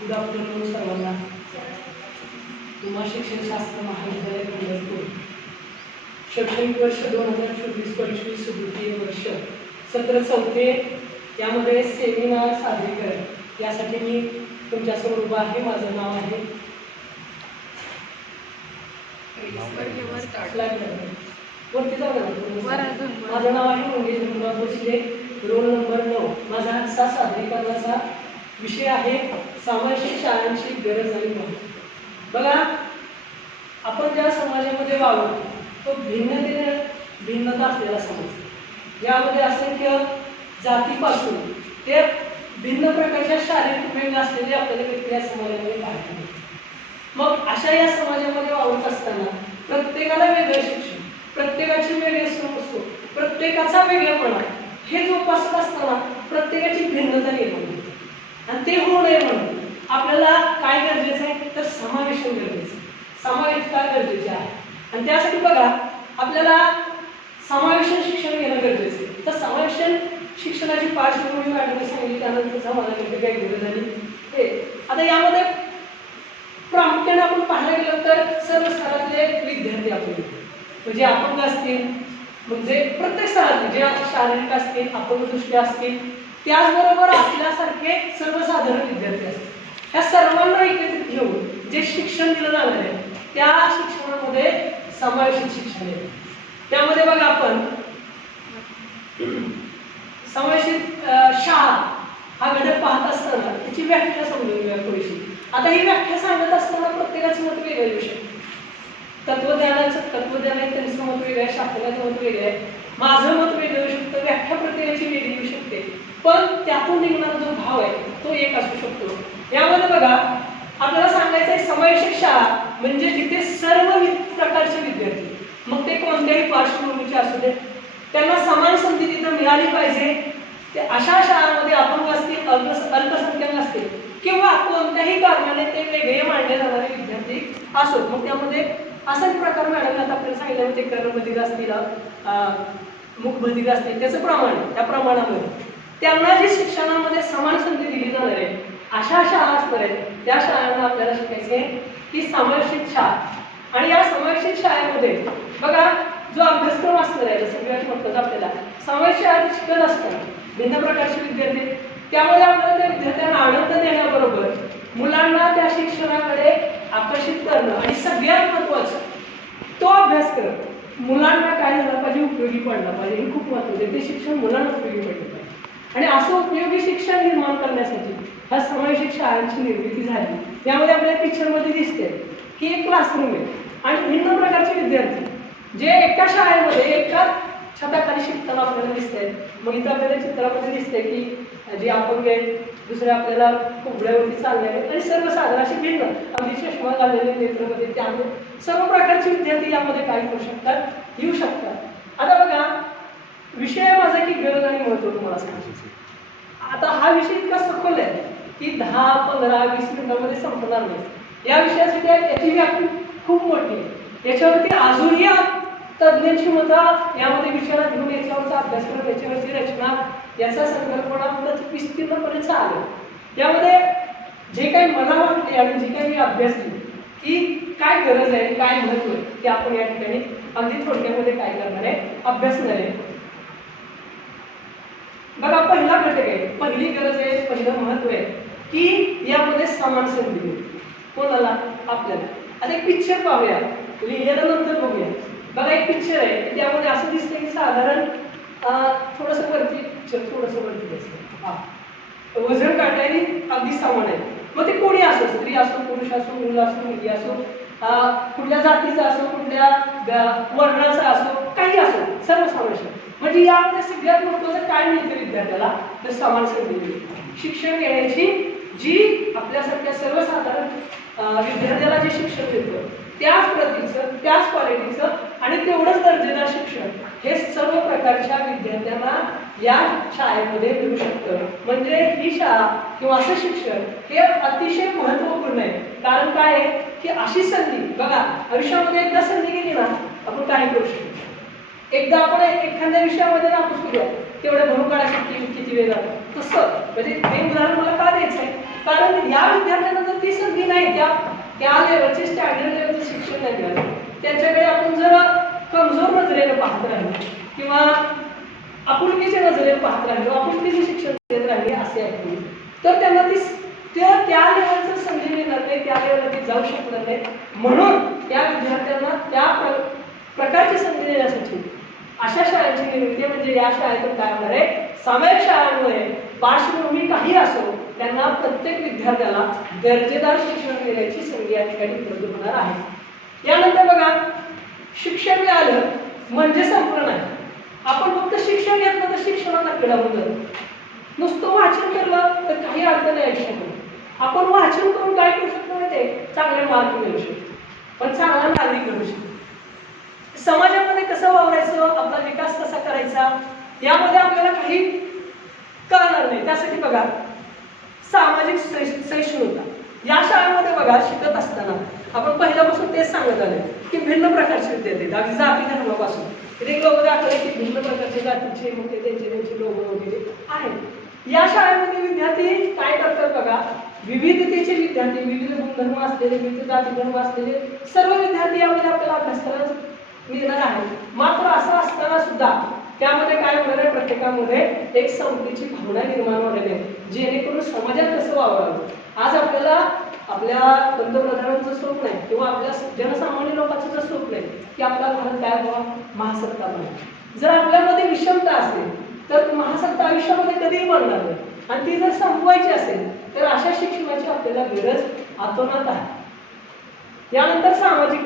Good afternoon सर्वांना. तुम्हा शिक्षणशास्त्र महाविद्यालय पंढरपूर. शैक्षणिक वर्ष दोन हजार चोवीस पंचवीस सुद्धी वर्ष. सत्र चौथे यामध्ये सेमिनार सादरीकरण यासाठी मी तुमच्यासमोर उभा आहे. माझं नाव आहे. वरती. माझं नाव आहे मंगेश भोसले रोल नंबर नऊ. माझा आजचा सादरीकरणाचा विषय आहे सामाजिक शाळांची गरज आणि महत्त्व बघा आपण ज्या समाजामध्ये वावरतो तो भिन्नतेने भिन्नता असलेला समाज यामध्ये असंख्य जातीपासून ते भिन्न प्रकारच्या शारीरिक वेग असलेले आपल्याला व्यक्ती या समाजामध्ये पाहायला मग अशा या समाजामध्ये वावरत असताना प्रत्येकाला वेगळं शिक्षण प्रत्येकाची वेगळी असतो प्रत्येकाचा वेगळेपणा हे जोपासत असताना प्रत्येकाची भिन्नता निर्माण आणि ते होऊ नये म्हणून आपल्याला काय गरजेचं आहे? तर समावेशन गरजेचं समावेशता गरजेचे आहे. आणि त्यासाठी बघा आपल्याला समावेशन शिक्षण घेणं गरजेचं आहे. तर समावेशन शिक्षणाची पार्श्वभूमी मॅडमने सांगितली त्यानंतरचा मला काही काही गरज आली हे आता यामध्ये प्रामुख्याने आपण पाहायला गेलं तर सर्व स्तरातले विद्यार्थी आपण म्हणजे अपंग असतील म्हणजे प्रत्येक स्तरातले जे शारीरिक असतील अपंगदृष्टी असतील त्याचबरोबर आपल्यासारखे सर्वसाधारण विद्यार्थी असतात. ह्या सर्वांना एकत्रित घेऊन जे शिक्षण दिलं जाणार आहे त्या शिक्षणामध्ये समावेशित शिक्षण आहे. त्यामध्ये बघा आपण समावेशित शाळा हा घटक पाहत असताना त्याची व्याख्या समजून घेऊया थोडीशी. आता ही व्याख्या सांगत असताना प्रत्येकाचं मत वेगळं येऊ शकतं. तत्वज्ञानाचं तत्वज्ञान आहे त्यांचं मत वेगळं आहे शास्त्रज्ञाचं मत वेगळं आहे. माझं मत वेगळं येऊ शकतं व्याख्या प्रत्येकाची वेगळी येऊ शकते. पण त्यातून निघणारा जो भाव आहे तो एक असू शकतो. यामध्ये बघा आपल्याला सांगायचं आहे समावेशक शाळा म्हणजे जिथे सर्व प्रकारचे विद्यार्थी मग ते कोणत्याही पार्श्वभूमीचे असू दे त्यांना समान संधी तिथं मिळाली पाहिजे. ते अशा शाळांमध्ये अपंग असतील अल्प अल्पसंख्याक असतील किंवा कोणत्याही कारणाने ते वेगळे मांडले जाणारे विद्यार्थी असो मग त्यामध्ये असाच प्रकार मॅडम आता आपल्याला सांगितलं होते कर्णबधीर असतील मुखमधील मुखबधीर असतील त्याचं प्रमाण त्या प्रमाणामध्ये. त्यांना जी शिक्षणामध्ये समान संधी दिली जाणार आहे अशा शाळा असणार आहेत त्या शाळांना आपल्याला शिकायचे आहे की समावेशित शाळा. आणि या समावेशित शाळेमध्ये बघा जो अभ्यासक्रम असणार आहे जसं विराट आपल्याला समावेश शाळेत शिकत असतात भिन्न प्रकारचे विद्यार्थी त्यामुळे आपल्याला त्या विद्यार्थ्यांना आनंद देण्याबरोबर मुलांना त्या शिक्षणाकडे आकर्षित करणं आणि सगळ्यात महत्वाचं तो अभ्यासक्रम मुलांना काय झाला पाहिजे उपयोगी पडला पाहिजे हे खूप महत्त्वाचं आहे. ते शिक्षण मुलांना उपयोगी पडलं पाहिजे. आणि असं उपयोगी शिक्षण निर्माण करण्यासाठी ह्या समावेशक शाळांची निर्मिती झाली. यामध्ये आपल्याला पिक्चरमध्ये दिसते की एक क्लासरूम आहे आणि भिन्न प्रकारचे विद्यार्थी. जे एका शाळेमध्ये एका छताखाली शिकताना आपल्याला दिसते मग इथं आपल्याला चित्रामध्ये दिसते की जे अपंग आहेत दुसरे आपल्याला उघड्यावरती चालले आहेत आणि सर्वसाधारण असे भिन्न अगदी चष्मा घाललेले नेत्रमध्ये त्यामुळे सर्व प्रकारचे विद्यार्थी यामध्ये काय करू शकतात? येऊ शकतात. आता बघा विषय माझा गरज आणि महत्त्व तुम्हाला आता हा विषय इतका सखोल आहे की दहा पंधरा वीस मिनिटांमध्ये संपणार नाही. या विषयासाठी याची व्याप्ती खूप मोठी आहे. याच्यावरती अजूनही आ- तज्ज्ञांची मतं यामध्ये विचारात घेऊन याच्यावरचा अभ्यासक्रम याच्यावरची रचना याचा संकल्पना पुढे विस्तीर्णपणे चालेल. यामध्ये जे काही मला वाटते आणि जे काही मी अभ्यास केली की काय गरज आहे काय महत्त्व आहे ते आपण या ठिकाणी अगदी थोडक्यामध्ये काय करणार आहे अभ्यासणार आहे. बघा पहिला घटक आहे पहिली गरज आहे पहिलं महत्त्व आहे. की यामध्ये समान संधी कोणाला? आपल्याला. आता एक पिक्चर पाहूया. लिहिलेलं नंतर बघूया. बघा एक पिक्चर आहे. त्यामध्ये असं दिसतं की साधारण थोडंसं वरती पिक्चर थोडंसं वरती दिसतं हा. वजन काटायने अगदी समान आहे. मग ते कोणी असो स्त्री असो पुरुष असो मुलं असो मुलगी असो कुठल्या जातीचा असो कुठल्या वर्णाचा असो काही असो सर्वसमावेशक म्हणजे यामध्ये सगळ्यात महत्त्वाचं काय मिळतं विद्यार्थ्याला? तर समान संधी मिळते. शिक्षण घेण्याची जी आपल्यासारख्या सर्वसाधारण विद्यार्थ्याला जे शिक्षण मिळतं त्याच प्रतीचं त्याच क्वालिटीचं आणि तेवढंच दर्जेदार शिक्षण हे सर्व प्रकारच्या विद्यार्थ्यांना या शाळेमध्ये मिळू शकतं. म्हणजे ही शाळा किंवा असं शिक्षण हे अतिशय महत्त्वपूर्ण आहे. कारण काय आहे? की अशी संधी बघा आयुष्यामध्ये एकदा संधी गेली ना आपण काही करू शकतो एकदा आपण एखाद्या विषयामध्ये नापास करूया तेवढ्या भरून काढायसाठी किती वेळ जातो तसं म्हणजे हे उदाहरण मला का द्यायचं आहे? कारण या विद्यार्थ्यांना जर ती संधी नाही त्या त्या लेवलचे स्टँडर्ड लेवलचे शिक्षण नाही मिळालं त्यांच्याकडे आपण जर कमजोर नजरेने पाहत राहिलो किंवा आपुलकीच्या नजरेने पाहत राहिलो आपुलकीचे शिक्षण देत राहिले असे ऐकून तर त्यांना ती त्या त्या लेवलचं संधी मिळणार नाही त्या लेवलला ते जाऊ शकणार नाही. म्हणून त्या विद्यार्थ्यांना त्या प्रकारची संधी देण्यासाठी अशा शाळांची निर्मिती म्हणजे या शाळेतून काय होणार आहे? सामायिक शाळांमुळे पार्श्वभूमी काही असो त्यांना प्रत्येक विद्यार्थ्याला दर्जेदार शिक्षण देण्याची संधी या ठिकाणी उपलब्ध होणार आहे. यानंतर बघा शिक्षण मिळालं म्हणजे संपूर्ण नाही. आपण फक्त शिक्षण घेतलं तर शिक्षणाला किडा होतं. नुसतं वाचन केलं तर काही अर्थ नाही आयुष्यामध्ये आपण वाचन करून काय करू शकतो माहिती चांगले मार्क मिळू शकतो पण चांगला नागरिक घडू शकतो. समाजामध्ये कसं वावरायचं आपला विकास कसा करायचा यामध्ये आपल्याला काही कळणार नाही. त्यासाठी बघा सामाजिक सहि- सहिष्णुता. या शाळेमध्ये बघा शिकत असताना आपण पहिल्यापासून तेच सांगत आले की भिन्न प्रकारचे विद्यार्थी अगदी जाती धर्मापासून. इथे लोक दाखवले की भिन्न प्रकारचे जातीचे मोठे त्यांचे त्यांचे लोक वगैरे आहेत. या शाळेमध्ये विद्यार्थी काय करतात बघा विविधतेचे विद्यार्थी विविध गुणधर्म असलेले विविध जाती धर्म असलेले सर्व विद्यार्थी यामध्ये आपल्याला अभ्यास करायला मिळणार आहे. मात्र असं असताना सुद्धा त्यामध्ये काय होणार आहे? प्रत्येकामध्ये एक समतेची भावना निर्माण होणार आहे. जेणेकरून समाजात कसं वावरावं? आज आपल्याला आपल्या पंतप्रधानांचं स्वप्न आहे किंवा आपल्या जनसामान्य लोकांचं जर स्वप्न आहे की आपला भारत काय व्हावा? महासत्ता बना जर आपल्यामध्ये विषमता असेल तर महासत्ता आयुष्यामध्ये कधीही बनणार नाही. आणि ती जर संपवायची असेल तर अशा शिक्षणाची आपल्याला गरज आतोनात आहे. यानंतर सामाजिक